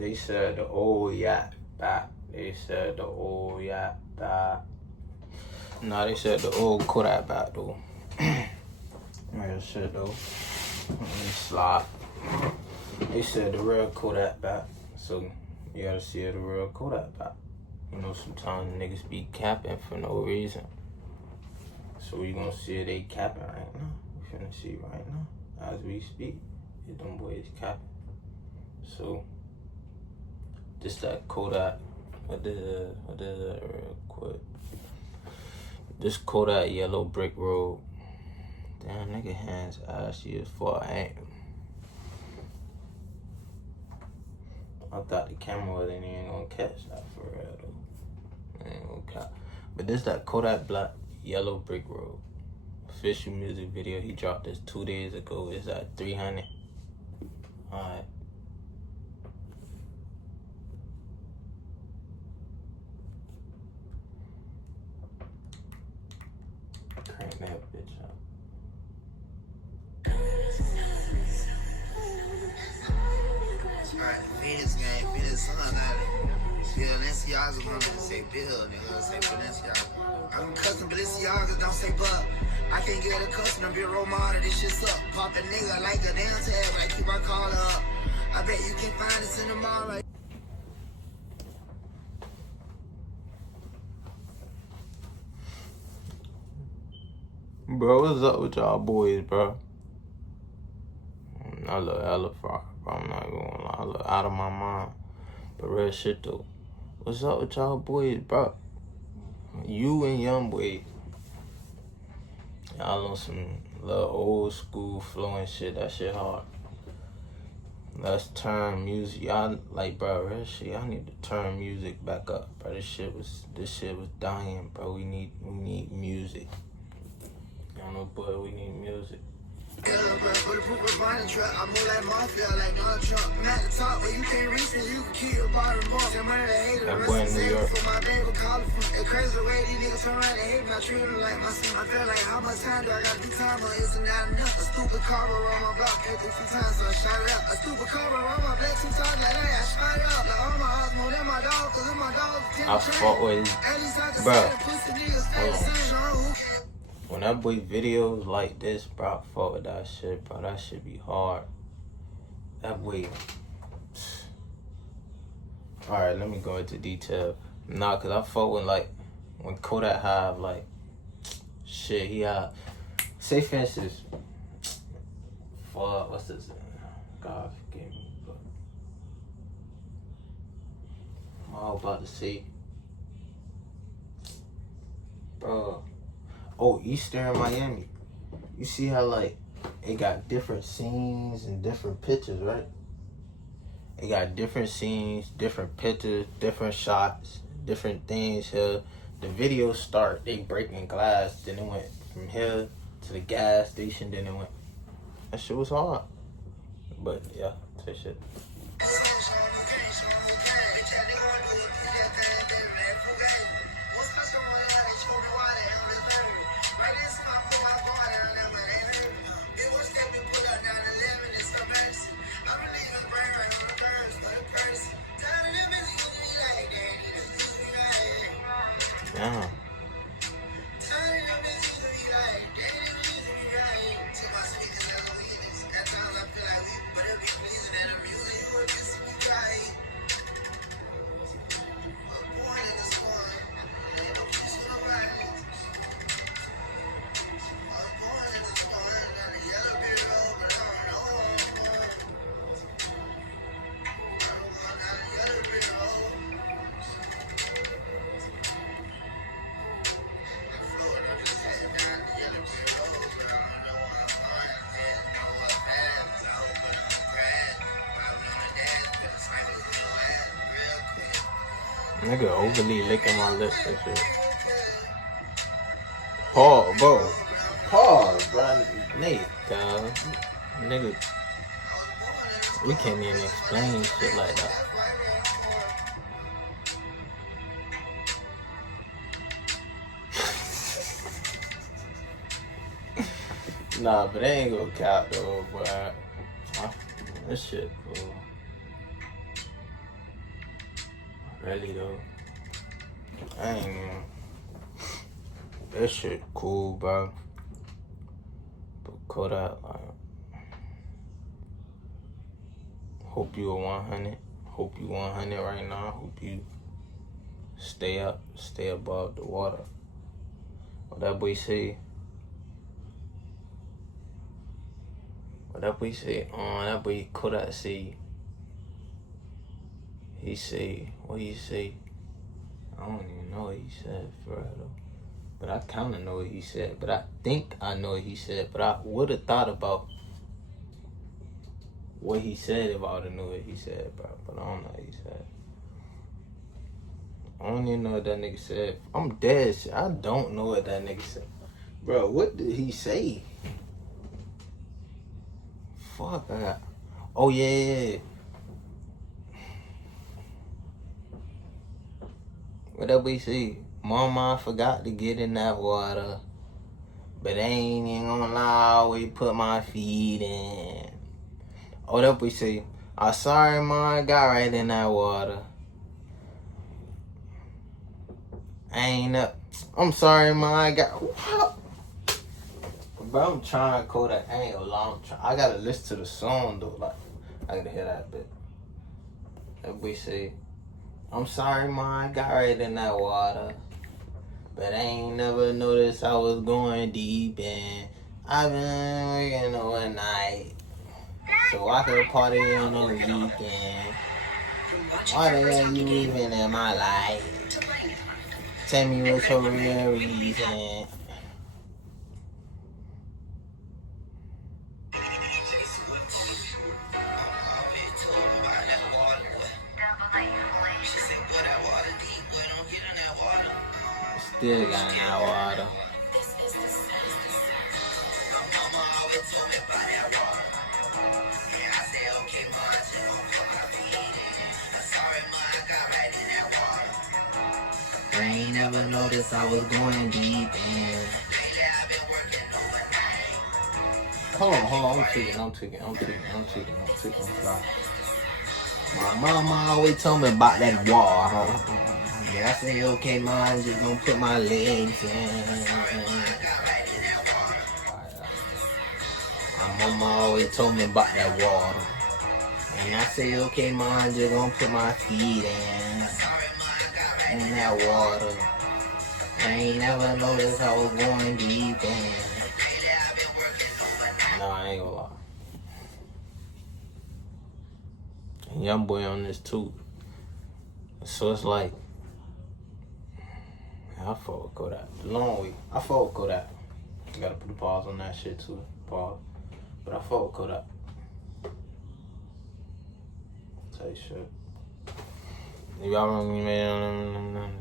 They said the old yacht back. They said the old yacht back. Nah, they said the old Kodak back though. Real shit though. Let me slide. They said the real Kodak back. So you gotta see the real Kodak back. You know, sometimes niggas be capping for no reason. So we gonna see they capping right now. We finna see right now as we speak. If them boys capping. So this that Kodak. What is it real quick? This Kodak yellow brick road. Damn, nigga hands ashy as fuck. I thought the camera wasn't even gonna catch that for real though. I ain't gonna catch. But this that Kodak black yellow brick road. Official music video. He dropped this 2 days ago. It's at 300. Alright. Crank that bitch up. Alright, Phoenix gang, Phoenix son out of Balenciaga wanna say Bill, nigga, say Balenciaga. I'm custom Balenciaga, don't say but. I can't get a custom, be a role model, this shit's up. Pop a nigga like a damn tab, like keep my collar up. I bet you can find us in the mall right. Bro, what's up with y'all boys, bro? I look hella far, bro. I'm not gonna lie. I look out of my mind. But real shit, though. What's up with y'all boys, bro? You and Young Boy. Y'all on some little old school flowing shit. That shit hard. Let's turn music. Y'all, like, bro, real shit. Y'all need to turn music back up, bro. This shit was dying, bro. We need music. Y'all know, boy, we need music. Bulletproof refining truck, I'm more like mafia, like Donald Trump. I'm at the top, but you can't reach me, you can kill your bottom bar. That money that hate That boy in New York. For my baby, call it from. It's crazy the way these niggas turn around and hate me. I treat them like my son. I feel like how much time do I gotta do time, but it's not enough. A stupid car around my block, came through 2 times, so I shot it up. A stupid car around my black 2 times, like hey, I shot it up. Like all my odds more than my dog, cause if my dog I fought with, bro. When that boy videos like this, bro, I fuck with that shit, bro. That shit be hard. That boy. Alright, let me go into detail. Nah, cause I fuck with, like, when Kodak have, like, shit, he have, say for instance, fuck, what's this? God forgive me, but I'm all about to say, bro. Oh, Easter in Miami. You see how, like, it got different scenes and different pictures, right? It got different scenes, different pictures, different shots, different things here. The video start, they breaking glass, then it went from here to the gas station, then it went. That shit was hard. But, yeah, that shit. Damn. Nigga overly licking my lips and shit. Pause, bro. Pause, bro. Nate, nigga. We can't even explain shit like that. Nah, but they ain't gonna cap though, but this shit cool. Really though. I ain't even. That shit cool, bro. But Kodak, like, hope you a 100. Hope you 100 right now. Hope you stay up, stay above the water. What that boy say? What that boy say? That boy Kodak say. He say, what he say? I don't even know what he said for real though. But I kind of know what he said. But I think I know what he said. But I would have thought about what he said if I would have knew what he said, bro. But I don't know what he said. I don't even know what that nigga said. I'm dead shit. I don't know what that nigga said. Bro, what did he say? Fuck, I got... Oh, yeah. What up we see? Mama, I forgot to get in that water. But I ain't even gonna lie, we put my feet in. What up we see? I'm sorry, ma, I got right in that water. I'm sorry, ma, I got... What? Bro, I'm trying Kodak. I ain't gonna lie, I gotta listen to the song, though. Like, I gotta hear that bit. That boy say, I'm sorry, ma, I got right in that water. But I ain't never noticed I was going deep in. I've been working overnight so I could party on the weekend. Why the hell you even in my life? Tell me what's your real reason. Still got in that water. I ain't never noticed I was going deep in. Hold on, I'm tweaking. My mama always told me about that water. Yeah, I say, okay, ma, I'm just gonna put my legs in. My mama always told me about that water. And I say, okay, ma, I'm just gonna put my feet in that water. I ain't never noticed I was going deep in. No, I ain't gonna lie. And young boy on this too. So it's like, I fuck with Kodak. Long way. I fuck with Kodak. You gotta put a pause on that shit too. Pause. But I fuck with Kodak. Tell you shit. Y'all remember me, man?